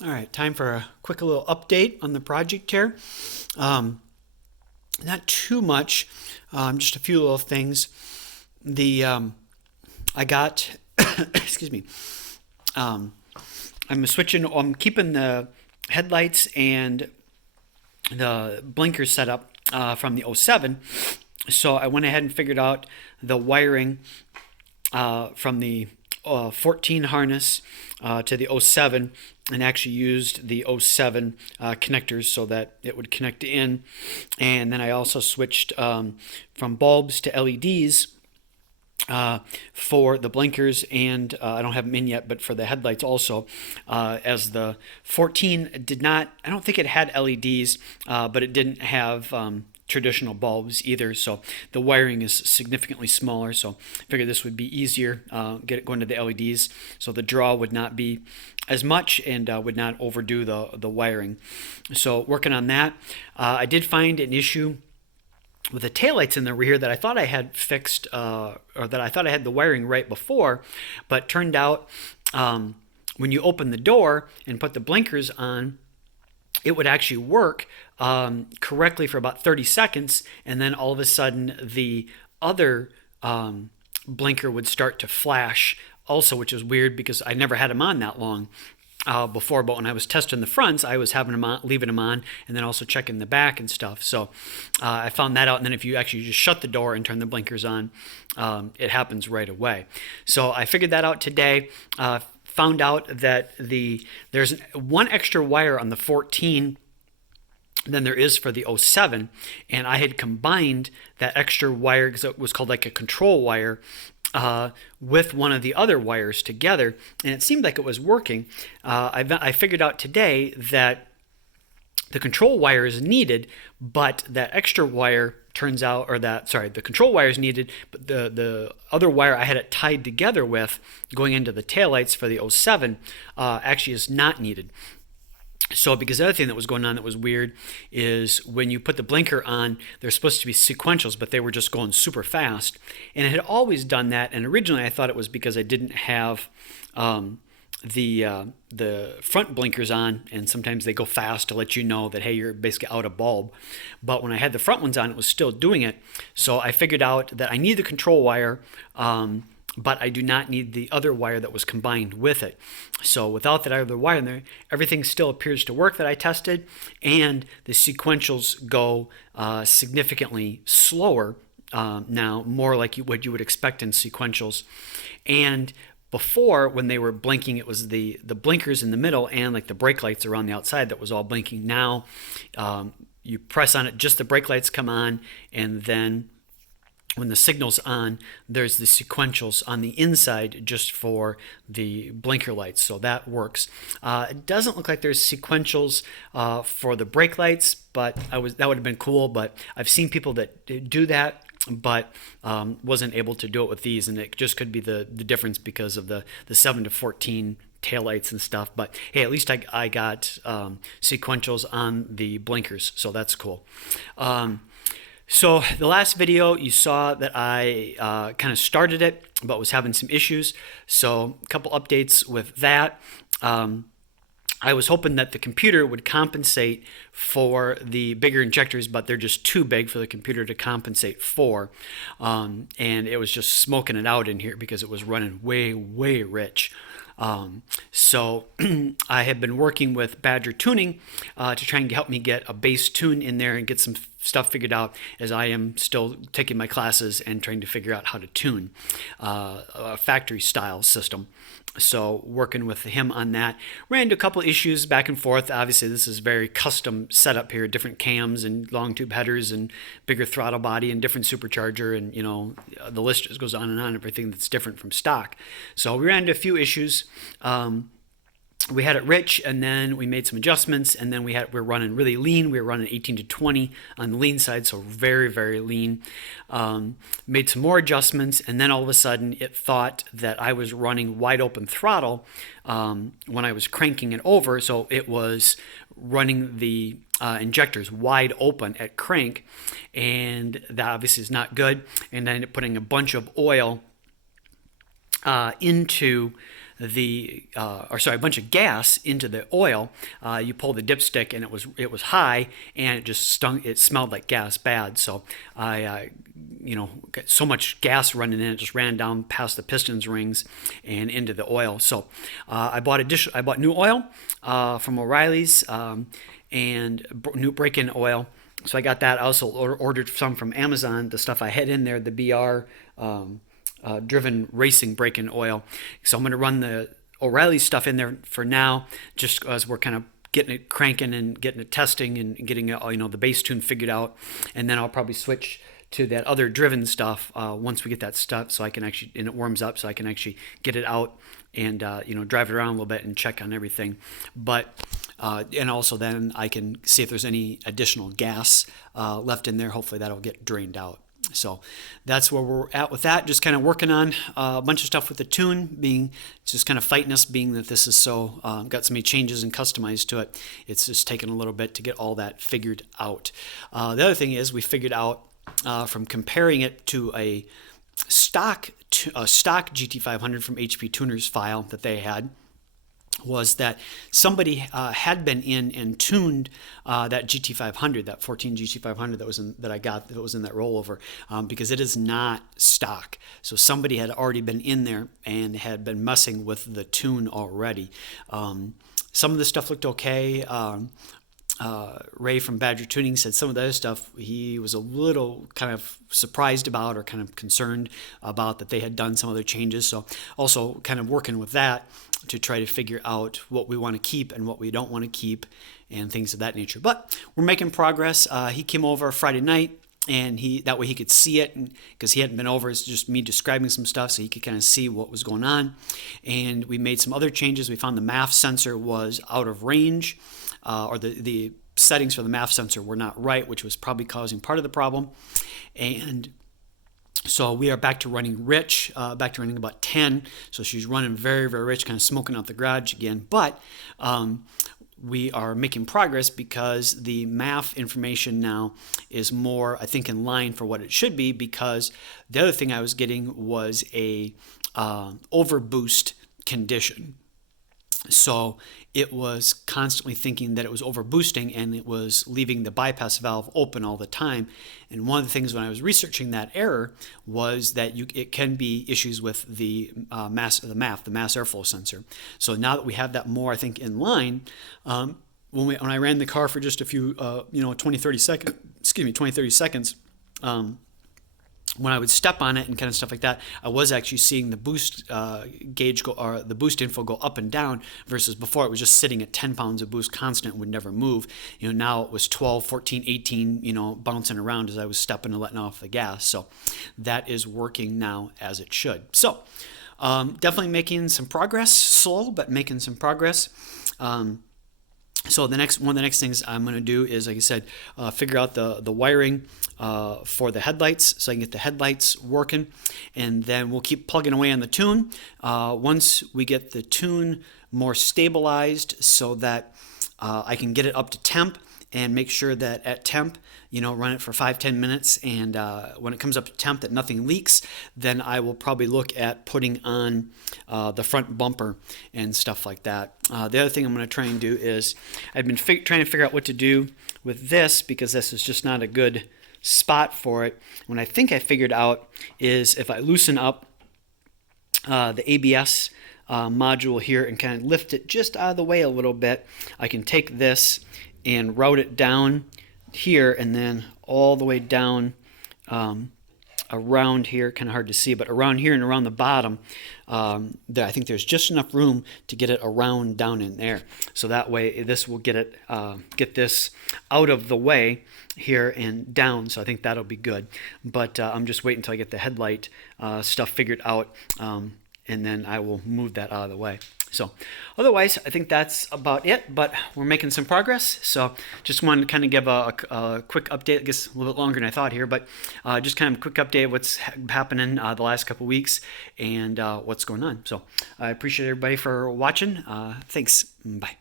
All right, time for a quick little update on the project here. Um, Not too much, just a few little things. The I got, excuse me. Um, I'm switching. I'm keeping the headlights and the blinkers set up from the '07. So I went ahead and figured out the wiring from the 14 harness to the '07, and actually used the '07 connectors so that it would connect in. And then I also switched from bulbs to LEDs for the blinkers, and I don't have them in yet, but for the headlights also, as the 14 did not, I don't think it had LEDs, but it didn't have traditional bulbs either, so the wiring is significantly smaller. So I figured this would be easier, get it going to the LEDs, so the draw would not be as much and would not overdo the wiring. So working on that. I did find an issue with the taillights in the rear that I thought I had fixed, or that I thought I had the wiring right before, but turned out when you open the door and put the blinkers on, it would actually work correctly for about 30 seconds, and then all of a sudden the other blinker would start to flash also, which is weird because I never had them on that long before. But when I was testing the fronts, I was having them on, leaving them on, and then also checking the back and stuff. So I found that out. And then if you actually just shut the door and turn the blinkers on, it happens right away. So I figured that out today. Found out that there's one extra wire on the 14 than there is for the '07, and I had combined that extra wire, because it was called like a control wire, with one of the other wires together, and it seemed like it was working. I figured out today that the control wire is needed, but that extra wire turns out, or that, sorry, the control wire is needed, but the other wire I had it tied together with going into the taillights for the '07 actually is not needed. So, because the other thing that was going on that was weird is when you put the blinker on, they're supposed to be sequentials, but they were just going super fast. And it had always done that. And originally I thought it was because I didn't have the front blinkers on, and sometimes they go fast to let you know that, hey, you're basically out of bulb. But when I had the front ones on, it was still doing it. So I figured out that I need the control wire, but I do not need the other wire that was combined with it. So without that other wire in there, everything still appears to work that I tested, and the sequentials go significantly slower now, more like what you would expect in sequentials. And before, when they were blinking, it was the blinkers in the middle and like the brake lights around the outside that was all blinking. Now you press on it, just the brake lights come on, and then when the signal's on, there's the sequentials on the inside just for the blinker lights, so that works. It doesn't look like there's sequentials for the brake lights, but that would have been cool. But I've seen people that do that, but wasn't able to do it with these, and it just could be the difference because of the 7 to 14 taillights and stuff. But hey, at least I got sequentials on the blinkers, so that's cool. So the last video you saw that I kind of started it, but was having some issues. So a couple updates with that. I was hoping that the computer would compensate for the bigger injectors, but they're just too big for the computer to compensate for. And it was just smoking it out in here because it was running way, way rich. So I have been working with Badger Tuning to try and help me get a bass tune in there and get some stuff figured out, as I am still taking my classes and trying to figure out how to tune a factory style system. So working with him on that. Ran into a couple issues back and forth. Obviously this is very custom setup here, different cams and long tube headers and bigger throttle body and different supercharger, and you know, the list just goes on and on, everything that's different from stock. So we ran into a few issues. We had it rich, and then we made some adjustments, and then we're running really lean. We were running 18 to 20 on the lean side, so very, very lean. Made some more adjustments, and then all of a sudden it thought that I was running wide open throttle when I was cranking it over, so it was running the injectors wide open at crank, and that obviously is not good. And I ended up putting a bunch of oil into a bunch of gas into the oil. You pull the dipstick and it was high, and it just stunk. It smelled like gas bad. So I got so much gas running in, it just ran down past the pistons rings and into the oil. So I bought new oil from O'Reilly's, and new break-in oil. So I got that. I also ordered some from Amazon, the stuff I had in there, the BR driven racing break-in oil. So I'm going to run the O'Reilly stuff in there for now, just as we're kind of getting it cranking and getting it testing and getting the base tune figured out. And then I'll probably switch to that other driven stuff once we get that stuff, so I can actually, and it warms up, so I can actually get it out and drive it around a little bit and check on everything. But and also then I can see if there's any additional gas left in there. Hopefully that'll get drained out. So that's where we're at with that. Just kind of working on a bunch of stuff with the tune, being just kind of fighting us, being that this is so got so many changes and customized to it. It's just taken a little bit to get all that figured out. The other thing is we figured out from comparing it to a stock GT500 from HP Tuners file that they had, was that somebody had been in and tuned that GT500, that 14 GT500 that was in that rollover, because it is not stock. So somebody had already been in there and had been messing with the tune already. Some of the stuff looked okay. Ray from Badger Tuning said some of the other stuff he was a little kind of surprised about, or kind of concerned about, that they had done some other changes. So also kind of working with that to try to figure out what we want to keep and what we don't want to keep and things of that nature. But we're making progress. He came over Friday night, and that way he could see it, because he hadn't been over. It's just me describing some stuff, so he could kind of see what was going on. And we made some other changes. We found the MAF sensor was out of range, or the settings for the MAF sensor were not right, which was probably causing part of the problem. And so we are back to running rich, back to running about 10. So she's running very, very rich, kind of smoking out the garage again. But we are making progress, because the MAF information now is more, I think, in line for what it should be, because the other thing I was getting was a overboost condition. So it was constantly thinking that it was overboosting, and it was leaving the bypass valve open all the time. And one of the things when I was researching that error was that it can be issues with the mass airflow sensor. So now that we have that more, I think, in line, when I ran the car for just a few 20-30 seconds, when I would step on it and kind of stuff like that, I was actually seeing the boost gauge go, or the boost info go up and down, versus before it was just sitting at 10 pounds of boost constant, would never move. Now it was 12, 14, 18, bouncing around as I was stepping and letting off the gas. So that is working now as it should. So definitely making some progress, slow, but making some progress. So one of the next things I'm going to do is, like I said, figure out the wiring for the headlights, so I can get the headlights working, and then we'll keep plugging away on the tune. Once we get the tune more stabilized, so that I can get it up to temp, and make sure that at temp, run it for 5-10 minutes, and when it comes up to temp that nothing leaks, then I will probably look at putting on the front bumper and stuff like that. The other thing I'm going to try and do is, I've been trying to figure out what to do with this, because this is just not a good spot for it. What I think I figured out is, if I loosen up the ABS module here and kind of lift it just out of the way a little bit, I can take this and route it down here, and then all the way down around here, kind of hard to see, but around here and around the bottom, I think there's just enough room to get it around down in there. So that way this will get this out of the way here and down. So I think that'll be good. But I'm just waiting until I get the headlight stuff figured out, and then I will move that out of the way. So otherwise, I think that's about it, but we're making some progress. So just wanted to kind of give a quick update, I guess a little bit longer than I thought here, but just kind of a quick update of what's happening the last couple weeks and what's going on. So I appreciate everybody for watching. Thanks. Bye.